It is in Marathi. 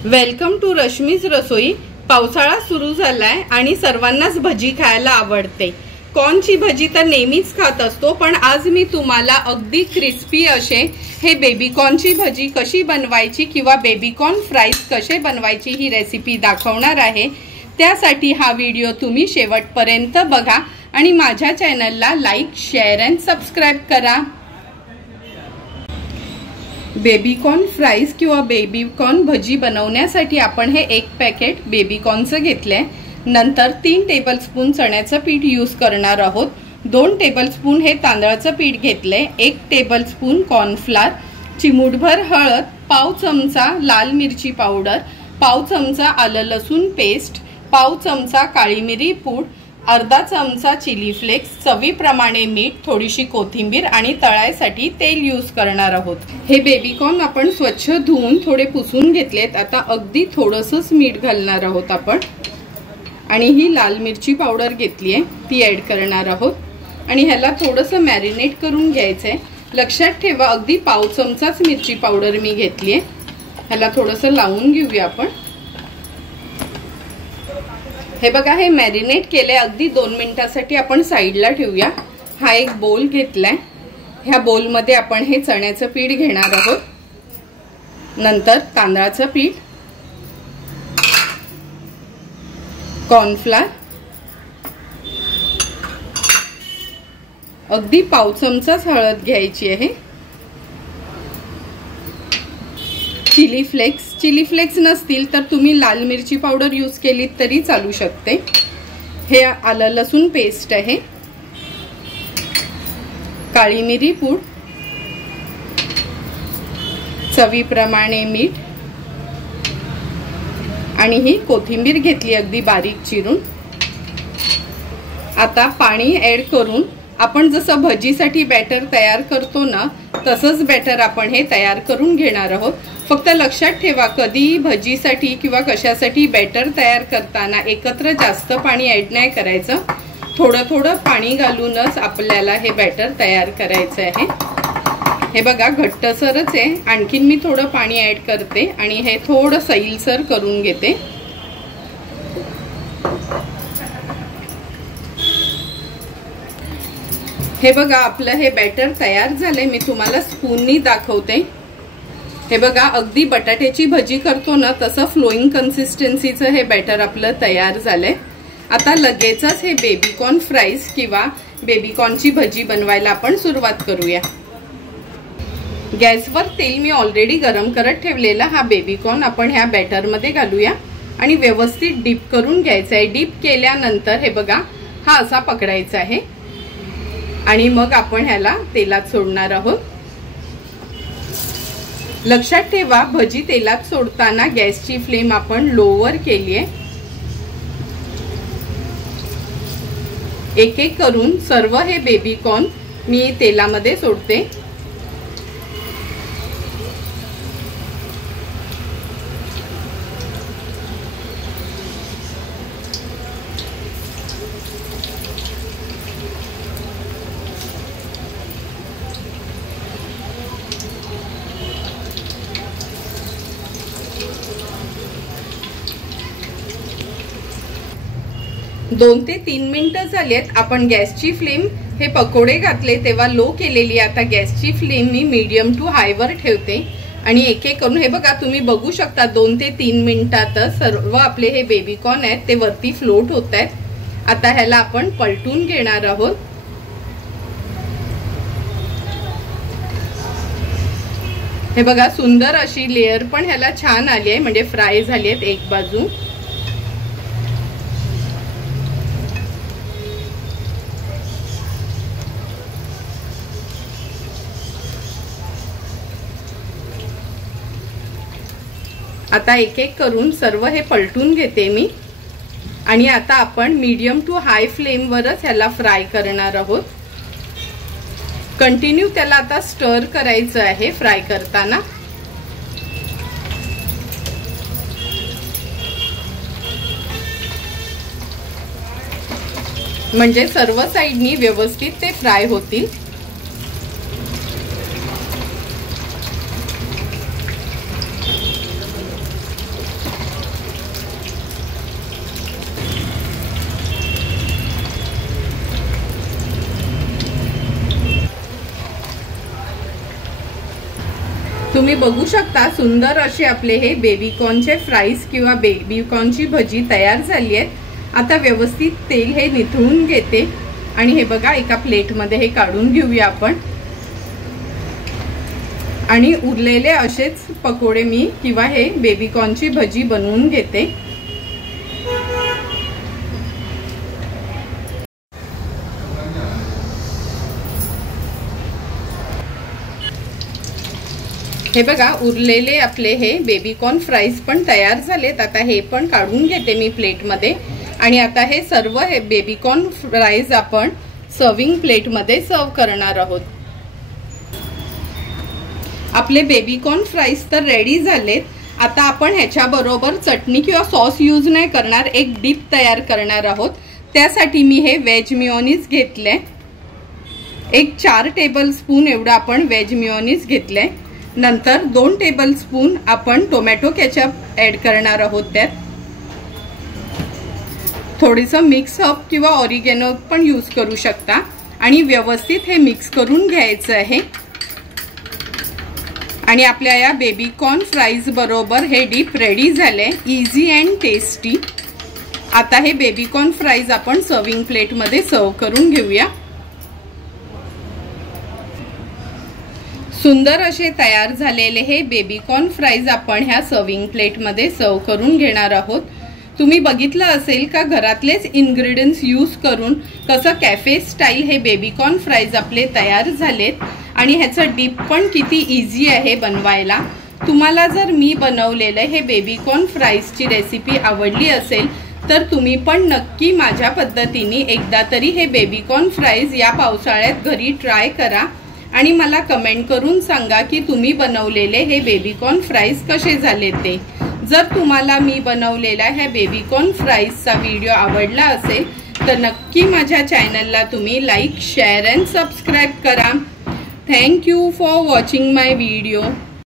वेलकम टू रश्मीज रसोई। पावसाळा सुरू झालाय आणि सर्वांनाच भजी खायला आवडते। कॉर्नची भजी तर नेहमीच खात असतो, पण आज मी तुम्हाला अगदी क्रिस्पी असे हे बेबी कॉर्नची भजी कशी बनवायची किंवा बेबी कॉर्न फ्राईज कसे बनवायची ही रेसिपी दाखवणार आहे। त्यासाठी हा व्हिडिओ तुम्ही शेवटपर्यंत बघा आणि माझ्या चॅनलला लाईक, शेअर अँड सबस्क्राइब करा। बेबी कॉर्न फ्राईज किंवा बेबी कॉर्न भजी बनवण्यासाठी आपण हे एक पॅकेट बेबी कॉर्नचं घेतले। नंतर 3 टेबलस्पून चण्याचं पीठ यूज करणार आहोत। 2 टेबलस्पून हे तांदळाचं पीठ घेतले। 1 टेबलस्पून कॉर्नफ्लोअर, चिमूटभर हळद, पाव चमचा लाल मिरची पावडर, पाव चमचा आलं लसूण पेस्ट, पाव चमचा काळी मिरी पूड, अर्धा चमचा चिली फ्लेक्स, चवीप्रमाणे मीठ, थोडीशी कोथिंबीर आणि तळायसाठी तेल यूज करणार आहोत। हे बेबी कॉर्न आपण स्वच्छ धुवून थोडे पुसून घेतलेत। आता अगदी थोडंसंच मीठ घालणार आहोत आपण आणि ही लाल मिरची पावडर घेतली आहे ती ऍड करणार आहोत आणि ह्याला थोडंसं मॅरिनेट करून घ्यायचंय। लक्षात ठेवा अगदी पाव चमचाच मिरची पावडर मी घेतली आहे। ह्याला थोडंसं लावून घेऊया आपण। हे बघा हे मॅरिनेट केले अगदी 2 मिनिटांसाठी आपण साइडला ठेवूया। हा एक बोल घेतलाय। ह्या बोल मध्ये आपण हे चण्याचं पीठ घेणार आहोत, नंतर तांदळाचं पीठ, कॉर्नफ्लोअर, अगदी पाव चमचाच हळद घ्यायची आहे, चिली फ्लेक्स नसतील तर तुम्ही लाल मिरची पावडर यूज केली तरी चालू शकते। हे आलं लसूण पेस्ट आहे, काळी मिरी पूड, चवीप्रमाणे मीठ आणि ही कोथिंबीर घेतली अगदी बारीक चिरून। आता पाणी ऍड करून आपण जसं भजीसाठी बॅटर तयार करतो ना तसंच बॅटर आपण हे तयार करून घेणार आहोत। फक्त लक्षात ठेवा कधी भजीसाठी किंवा कशासाठी बॅटर तयार करताना एकत्र जास्त पाणी ऍड नाही करायचं। थोडं थोडं पाणी घालूनच आपल्याला हे बॅटर तयार करायचं आहे। हे बघा घट्टसरच आहे, आणखीन मी थोडं पाणी ऍड करते आणि हे थोडं सैलसर करून घेते। हे बघा आपलं हे बॅटर तयार झालंय। मी तुम्हाला स्पूननी दाखवते। हे बघा अगदी बटाट्याची भजी करतो ना तसं फ्लोइंग कन्सिस्टन्सीचं हे बॅटर आपलं तयार झालंय। आता लगेचच हे बेबी कॉर्न फ्राईज किंवा बेबी कॉर्नची भजी बनवायला आपण सुरुवात करूया। गॅसवर तेल मी ऑलरेडी गरम करत ठेवलेला हा बेबी कॉर्न आपण ह्या बॅटर मध्ये घालूया आणि व्यवस्थित डीप करून घ्यायचा आहे। डीप केल्यानंतर हे बघा हा असा पकडायचा आहे आणि मग आपण ह्याला तेलात सोडणार आहोत। लक्षात ठेवा भजी तेलात सोडताना गॅसची फ्लेम आपण लोअर केली आहे। एक एक करून सर्व हे बेबी कॉर्न मी तेलामध्ये सोडते। दोन ते 3 मिनिटं झालेत। आपण गॅसची फ्लेम हे पकोडे घातले तेव्हा लो केलेली। आता गॅसची फ्लेम मी मीडियम टू हाय वर ठेवते आणि एक एक करून हे बघा तुम्ही बघू शकता 2 ते 3 मिनिटातच सर्व आपले हे बेबी कॉर्न आहेत ते वरती फ्लोट होत आहेत। आता ह्याला आपण पलटून घेणार आहोत। हे बघा सुंदर अशी लेयर पण ह्याला छान आली आहे, म्हणजे फ्राय झाली आहेत एक बाजू। आता एक एक करून सर्व हे पलटून घेते मी आणि आता आपण मीडियम टू हाय फ्लेम वरच ह्याला फ्राय करणार आहोत। कंटिन्यू त्याला आता स्टर करायचं आहे फ्राय करताना। म्हणजे सर्व साइडनी व्यवस्थित ते फ्राय होतील। तुम्ही बघू शकता सुंदर असे आपले हे बेबीकॉर्नचे फ्राईज किंवा बेबीकॉर्नची भजी तयार झाली आहे। आता व्यवस्थित तेल हे निथळून घेते आणि हे बघा एका प्लेटमध्ये हे काढून घेऊया आपण। आणि उरलेले असेच पकोडे मी किंवा हे बेबीकॉर्नची भजी बनवून घेते। हे बघा उरलेले आपले हे बेबीकॉर्न फ्राईज पण तयार झालेत। आता हे पण काढून घेते मी प्लेटमध्ये आणि आता हे सर्व हे बेबीकॉर्न फ्राईज आपण सर्विंग प्लेटमध्ये सर्व करणार आहोत। आपले बेबीकॉर्न फ्राईज तर रेडी झालेत। आता आपण ह्याच्या बरोबर चटणी किंवा सॉस यूज नाही करणार, एक डिप तयार करणार आहोत। त्यासाठी मी हे वेज मेयोनीज घेतले, एक 4 टेबलस्पून एवढा आपण वेज मेयोनीज घेतले। नंतर 2 टेबलस्पून आपण टोमॅटो केचप ऍड करणार आहोत। त्यात थोडीसं मिक्स हर्ब किंवा ऑरिगॅनो पण यूज करू शकता आणि व्यवस्थित हे मिक्स करून घ्यायचं आहे। आणि आपल्या या बेबीकॉर्न फ्राईज बरोबर हे डिप रेडी झाले, इझी अँड टेस्टी। आता हे बेबीकॉर्न फ्राईज आपण सर्विंग प्लेटमध्ये सर्व करून घेऊया। सुंदर असे तयार झालेले हे बेबीकॉर्न फ्राईज आपण ह्या सर्विंग प्लेटमध्ये सर्व करून घेणार आहोत। तुम्ही बघितलं असेल का घरातलेच इन्ग्रेडियंट्स यूज करून कसं कॅफे स्टाईल हे बेबीकॉर्न फ्राईज आपले तयार झालेत आणि ह्याचं डिप पण किती इझी आहे बनवायला। तुम्हाला जर मी बनवलेलं हे बेबीकॉर्न फ्राईजची रेसिपी आवडली असेल तर तुम्ही पण नक्की माझ्या पद्धतीने एकदा तरी हे बेबीकॉर्न फ्राईज या पावसाळ्यात घरी ट्राय करा आणि मला कमेंट करून सांगा की तुम्ही बनवलेले हे बेबीकॉर्न फ्राईज कसे झाले ते। जर तुम्हाला मी बनवलेला ह्या बेबीकॉर्न फ्राईजचा व्हिडिओ आवडला असेल तर नक्की माझ्या चॅनलला तुम्ही लाईक, शेअर अँड सबस्क्राईब करा। Thank you for watching my video.